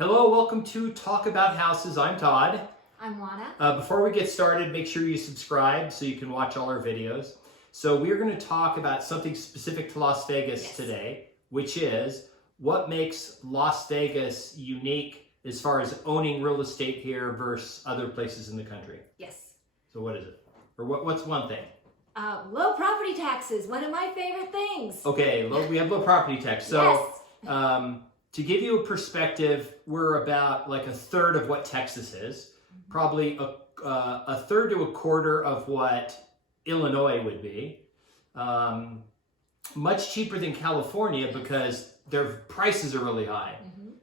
Hello, welcome to Talk About Houses. I'm Todd. I'm Oana. Before we get started, make sure you subscribe so you can watch all our videos. So we're going to talk about something specific to Las Vegas today, which is what makes Las Vegas unique as far as owning real estate here versus other places in the country. Yes. So what is it? Or what's one thing? Low property taxes, one of my favorite things. Okay, we have low property tax. So to give you a perspective, we're about like a third of what Texas is, probably a third to a quarter of what Illinois would be. Much cheaper than California because their prices are really high.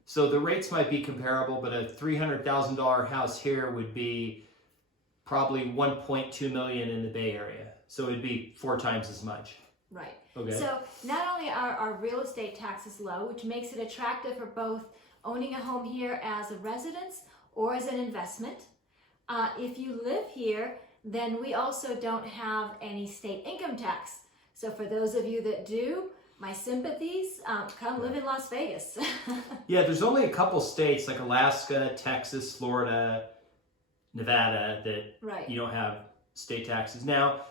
So the rates might be comparable, but a $300,000 house here would be probably 1.2 million in the Bay Area. So it'd be 4 times as much. Right. Okay. So not only are our real estate taxes low, which makes it attractive for both owning a home here as a residence or as an investment. If you live here, then we also don't have any state income tax. So for those of you that do, my sympathies, come live in Las Vegas. Yeah, there's only a couple states like Alaska, Texas, Florida, Nevada that you don't have state taxes. Now,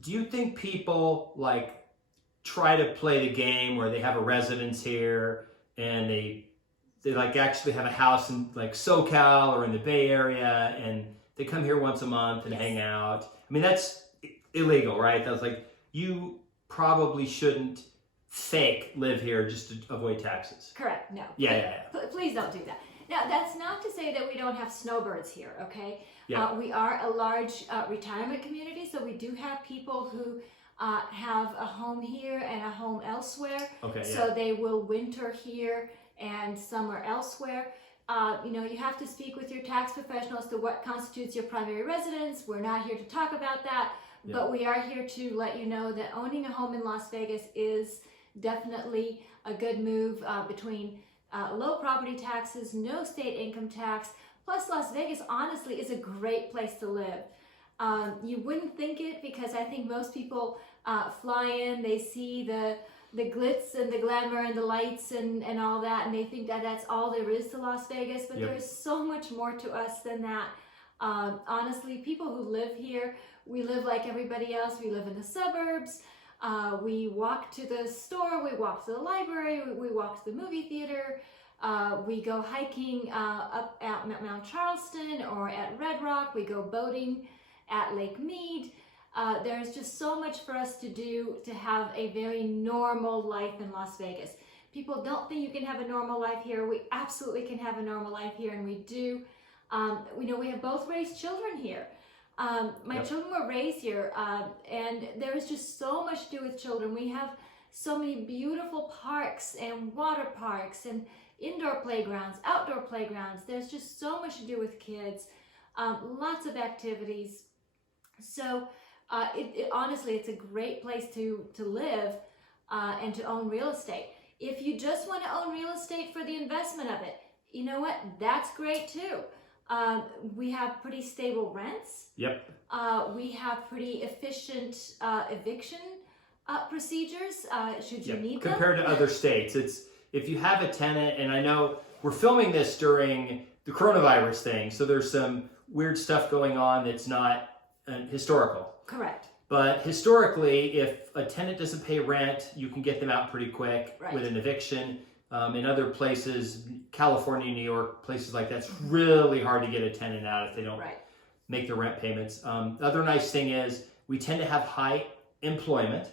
do you think people like try to play the game where they have a residence here and they like actually have a house in like SoCal or in the Bay Area and they come here once a month and hang out? I mean, that's illegal, right? That's like, you probably shouldn't fake live here just to avoid taxes. Correct. No. Yeah. Please don't do that. Now, that's not to say that we don't have snowbirds here, okay? Yeah. We are a large retirement community, so we do have people who have a home here and a home elsewhere. Okay. So they will winter here and somewhere elsewhere. You have to speak with your tax professional as to what constitutes your primary residence. We're not here to talk about that, but we are here to let you know that owning a home in Las Vegas is definitely a good move between low property taxes, no state income tax, plus Las Vegas honestly is a great place to live. You wouldn't think it because I think most people fly in, they see the glitz and the glamour and the lights and all that, and they think that that's all there is to Las Vegas, but there's so much more to us than that. Honestly, people who live here, we live like everybody else. We live in the suburbs. We walk to the store, we walk to the library, we walk to the movie theater, we go hiking up at Mount Charleston or at Red Rock, we go boating at Lake Mead. There's just so much for us to do to have a very normal life in Las Vegas. People don't think you can have a normal life here. We absolutely can have a normal life here, and we do. We have both raised children here. My children were raised here, and there is just so much to do with children. We have so many beautiful parks and water parks and indoor playgrounds, outdoor playgrounds. There's just so much to do with kids, lots of activities. So honestly, it's a great place to live and to own real estate. If you just want to own real estate for the investment of it, you know what? That's great too. We have pretty stable rents. Yep. We have pretty efficient eviction procedures should you need them. Compared to other states, it's if you have a tenant, and I know we're filming this during the coronavirus thing, so there's some weird stuff going on that's not historical. Correct. But historically, if a tenant doesn't pay rent, you can get them out pretty quick with an eviction. In other places, California, New York, places like that, it's really hard to get a tenant out if they don't make their rent payments. The other nice thing is we tend to have high employment.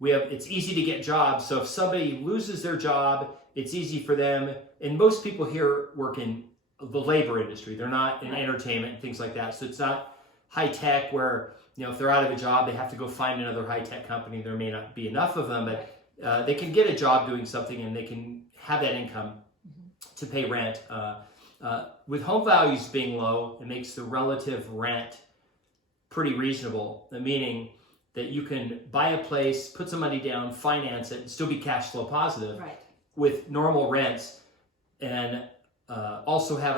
It's easy to get jobs. So if somebody loses their job, it's easy for them. And most people here work in the labor industry. They're not in entertainment and things like that. So it's not high tech where, if they're out of a job, they have to go find another high tech company. There may not be enough of them, but they can get a job doing something and they can have that income to pay rent. With home values being low, it makes the relative rent pretty reasonable, meaning that you can buy a place, put some money down, finance it, and still be cash flow positive with normal rents, and also have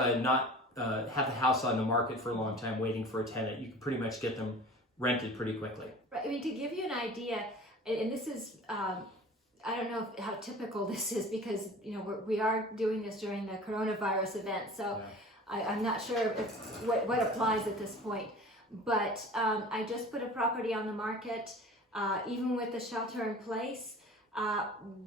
have the house on the market for a long time waiting for a tenant. You can pretty much get them rented pretty quickly. Right. I mean, to give you an idea, and this is I don't know how typical this is because, you know, we are doing this during the coronavirus event. So I'm not sure what applies at this point. But I just put a property on the market. Even with the shelter in place,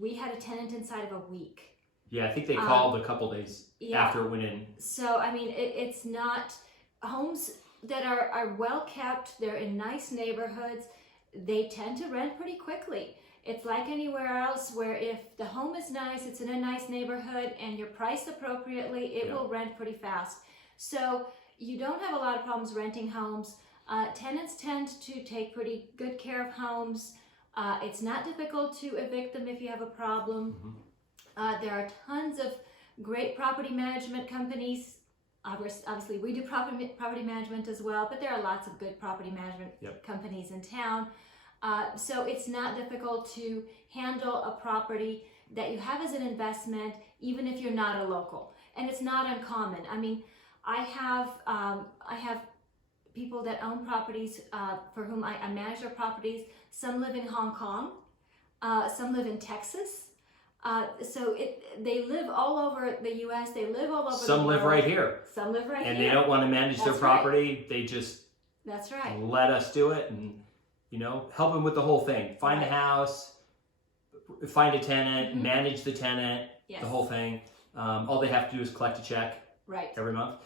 we had a tenant inside of a week. Yeah, I think they called a couple days after it went in. So, I mean, it's not homes that are well kept. They're in nice neighborhoods. They tend to rent pretty quickly. It's like anywhere else where if the home is nice, it's in a nice neighborhood, and you're priced appropriately, it will rent pretty fast. So you don't have a lot of problems renting homes. Tenants tend to take pretty good care of homes. It's not difficult to evict them if you have a problem. There are tons of great property management companies. Obviously, we do property management as well, but there are lots of good property management companies in town. So it's not difficult to handle a property that you have as an investment, even if you're not a local. And it's not uncommon. I mean, I have people that own properties for whom I manage their properties. Some live in Hong Kong. Some live in Texas. So they live all over the U.S. They live all over the world. Some live right here. Some live right here. And they don't want to manage their property. They just let us do it and, you know, help them with the whole thing. Find a house, find a tenant, manage the tenant, the whole thing. All they have to do is collect a check every month.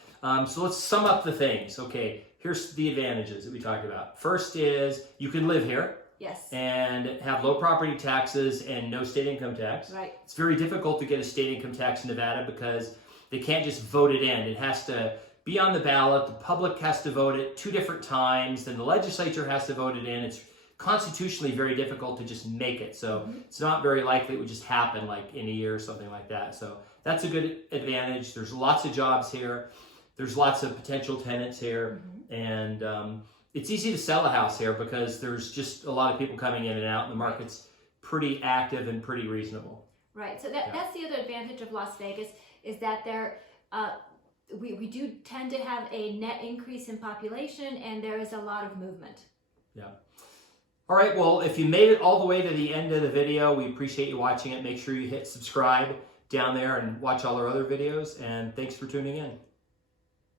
So let's sum up the things. Okay, here's the advantages that we talked about. First is you can live here. And have low property taxes and no state income tax. It's very difficult to get a state income tax in Nevada because they can't just vote it in. It has to be on the ballot. The public has to vote it 2 different times. Then the legislature has to vote it in. It's constitutionally very difficult to just make it. So it's not very likely it would just happen like in a year or something like that. So that's a good advantage. There's lots of jobs here. There's lots of potential tenants here. And it's easy to sell a house here because there's just a lot of people coming in and out, and the market's pretty active and pretty reasonable. So that's the other advantage of Las Vegas is that we do tend to have a net increase in population, and there is a lot of movement. All right, well, if you made it all the way to the end of the video, we appreciate you watching it. Make sure you hit subscribe down there and watch all our other videos, and thanks for tuning in.